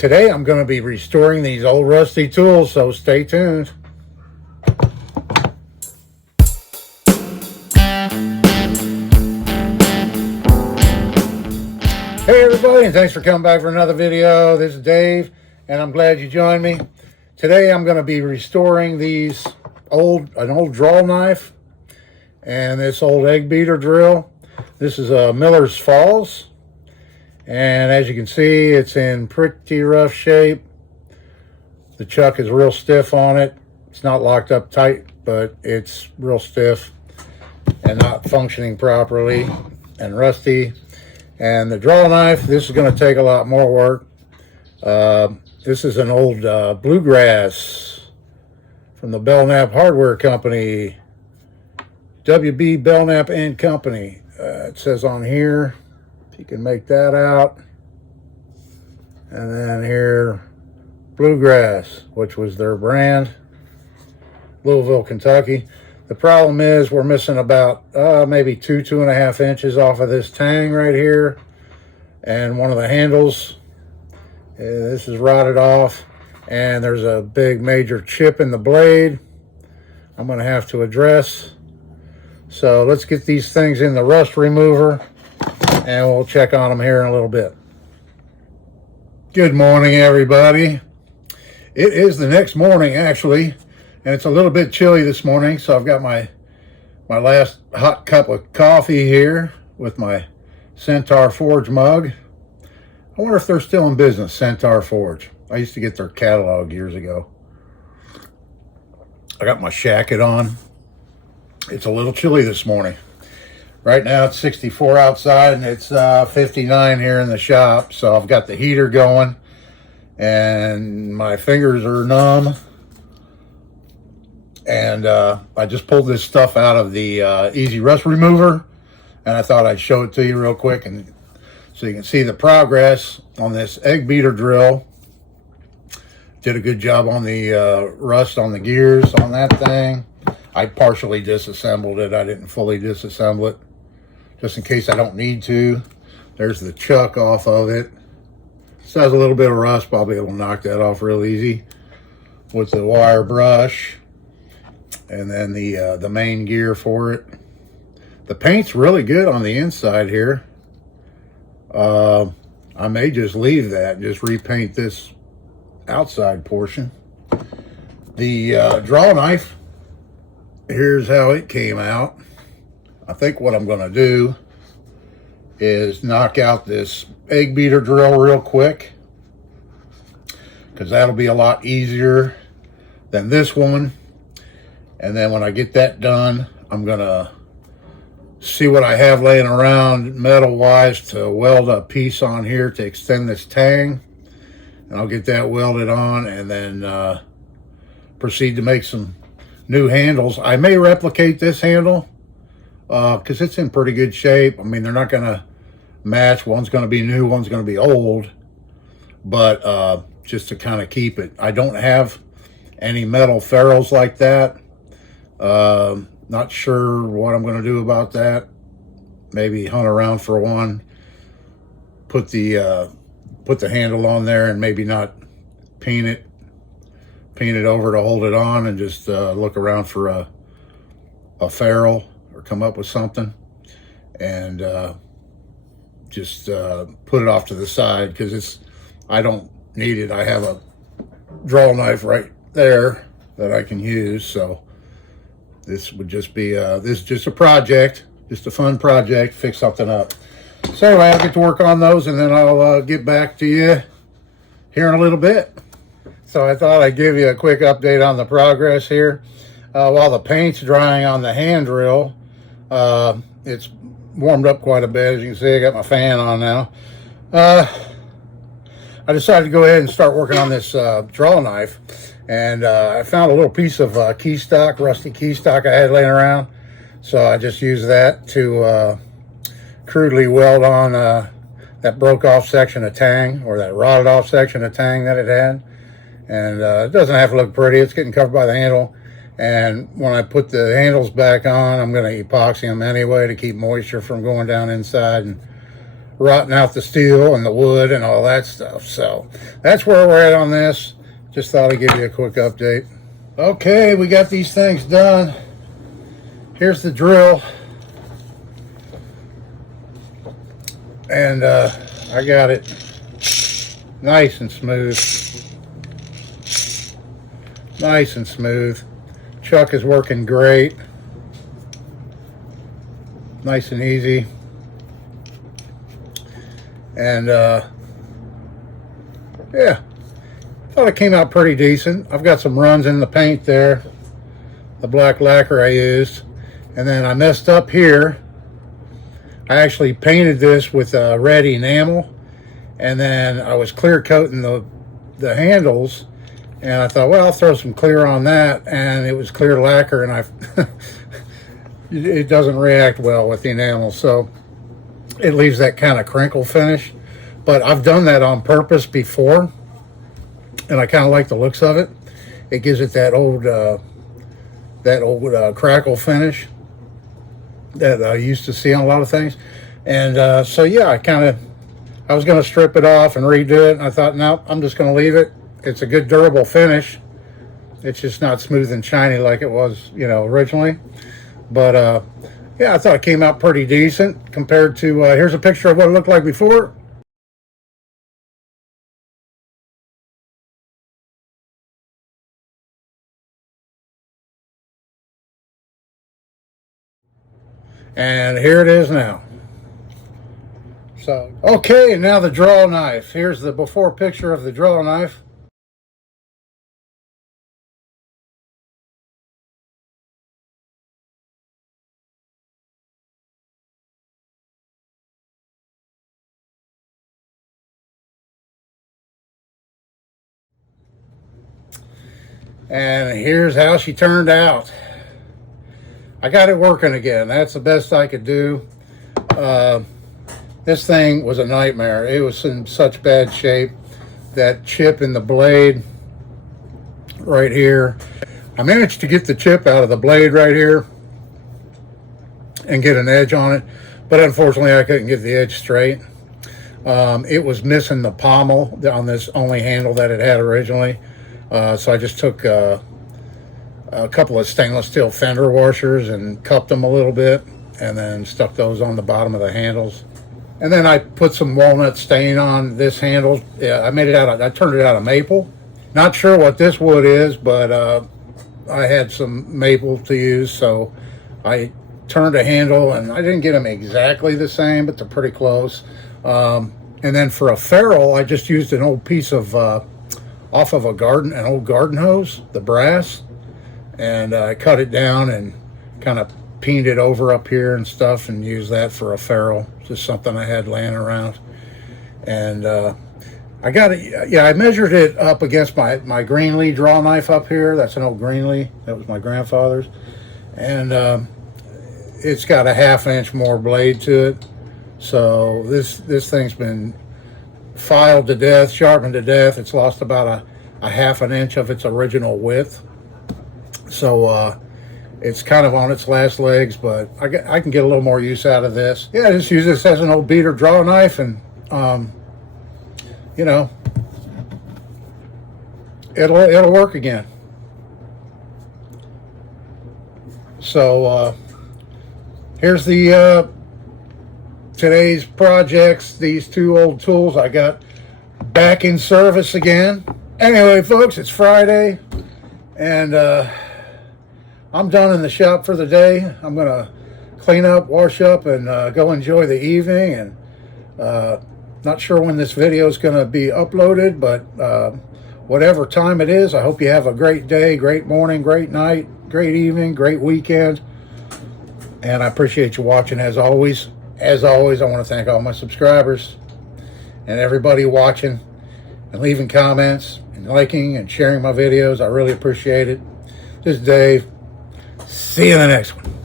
Today I'm going to be restoring these old rusty tools, so stay tuned. Hey everybody, and thanks for coming back for another video. This is Dave, and I'm glad you joined me. Today I'm going to be restoring these an old draw knife and this old egg beater drill. This is a Miller's Falls, and as you can see, it's in pretty rough shape. The chuck is real stiff on it. It's not locked up tight, but it's real stiff and not functioning properly and rusty. And the draw knife, this is going to take a lot more work. This is an old Bluegrass from the Belknap Hardware Company, WB Belknap and Company. It says on here, if you can make that out. And then here, Bluegrass, which was their brand, Louisville, Kentucky. The problem is we're missing about maybe 2.5 inches off of this tang right here. And one of the handles, this is rotted off. And there's a big major chip in the blade I'm going to have to address. So let's get these things in the rust remover and we'll check on them here in a little bit. Good morning, everybody. It is the next morning, actually. And it's a little bit chilly this morning, so I've got my last hot cup of coffee here with my Centaur Forge mug. I wonder if they're still in business, Centaur Forge. I used to get their catalog years ago. I got my shacket on. It's a little chilly this morning. Right now it's 64 outside and it's 59 here in the shop. So I've got the heater going and my fingers are numb. And I just pulled this stuff out of the Easy Rust Remover, and I thought I'd show it to you real quick, and so you can see the progress on this egg beater drill. Did a good job on the rust on the gears on that thing. I partially disassembled it. I didn't fully disassemble it, just in case I don't need to. There's the chuck off of it. Still has a little bit of rust. Probably it'll knock that off real easy with the wire brush. And then the main gear for it. The paint's really good on the inside here. I may just leave that and just repaint this outside portion. The draw knife, here's how it came out. I think what I'm going to do is knock out this egg beater drill real quick, because that'll be a lot easier than this one. And then when I get that done, I'm going to see what I have laying around metal-wise to weld a piece on here to extend this tang. And I'll get that welded on and then proceed to make some new handles. I may replicate this handle because it's in pretty good shape. I mean, they're not going to match. One's going to be new, one's going to be old. But just to kind of keep it. I don't have any metal ferrules like that. Not sure what I'm going to do about that. Maybe hunt around for one. Put the handle on there and maybe not paint it over to hold it on, and just look around for a ferrule or come up with something, and just put it off to the side because I don't need it. I have a draw knife right there that I can use, so. This would just be, this is just a project, just a fun project, fix something up. So anyway, I'll get to work on those and then I'll get back to you here in a little bit. So I thought I'd give you a quick update on the progress here. While the paint's drying on the hand drill, it's warmed up quite a bit. As you can see, I got my fan on now. I decided to go ahead and start working on this draw knife. And I found a little piece of key stock, rusty key stock I had laying around. So I just used that to crudely weld on that broke off section of tang, or that rotted off section of tang that it had. And it doesn't have to look pretty. It's getting covered by the handle. And when I put the handles back on, I'm going to epoxy them anyway to keep moisture from going down inside and rotting out the steel and the wood and all that stuff. So that's where we're at on this. Just thought I'd give you a quick update. Okay, we got these things done. Here's the drill. And I got it nice and smooth. Nice and smooth. Chuck is working great. Nice and easy. And yeah, thought it came out pretty decent. I've got some runs in the paint there, the black lacquer I used, and then I messed up here. I actually painted this with red enamel, and then I was clear coating the handles, and I thought, well, I'll throw some clear on that, and it was clear lacquer, and it doesn't react well with the enamel, so it leaves that kind of crinkle finish. But I've done that on purpose before, and I kind of like the looks of it. It gives it that old crackle finish that I used to see on a lot of things. And so yeah, I was going to strip it off and redo it, and I thought, no, I'm just going to leave it. It's a good durable finish. It's just not smooth and shiny like it was, originally. But yeah, I thought it came out pretty decent compared to, here's a picture of what it looked like before. And here it is now. So, okay, and now the draw knife. Here's the before picture of the draw knife. And here's how she turned out. I got it working again. That's the best I could do. This thing was a nightmare. It was in such bad shape. That chip in the blade right here. I managed to get the chip out of the blade right here and get an edge on it, but unfortunately I couldn't get the edge straight. It was missing the pommel on this only handle that it had originally. So I just took a couple of stainless steel fender washers and cupped them a little bit, and then stuck those on the bottom of the handles. And then I put some walnut stain on this handle. Yeah, I turned it out of maple. Not sure what this wood is, but I had some maple to use, so I turned a handle, and I didn't get them exactly the same, but they're pretty close. And then for a ferrule, I just used an old piece of off of an old garden hose, the brass, and I cut it down and kind of peened it over up here and stuff, and used that for a ferrule. Just something I had laying around. And I got it. Yeah, I measured it up against my Greenlee draw knife up here. That's an old Greenlee. That was my grandfather's, and it's got a 1/2 inch more blade to it. So this thing's been filed to death, sharpened to death. It's lost about a 1/2 inch of its original width. So it's kind of on its last legs, but I can get a little more use out of this. Yeah, I just use this as an old beater draw knife, and it'll work again. So here's the today's projects. These two old tools I got back in service again. Anyway, folks, it's Friday, and I'm done in the shop for the day. I'm gonna clean up, wash up, and go enjoy the evening. And not sure when this video is gonna be uploaded, but whatever time it is, I hope you have a great day, great morning, great night, great evening, great weekend. And I appreciate you watching as always. As always, I want to thank all my subscribers and everybody watching and leaving comments and liking and sharing my videos. I really appreciate it. This is Dave. See you in the next one.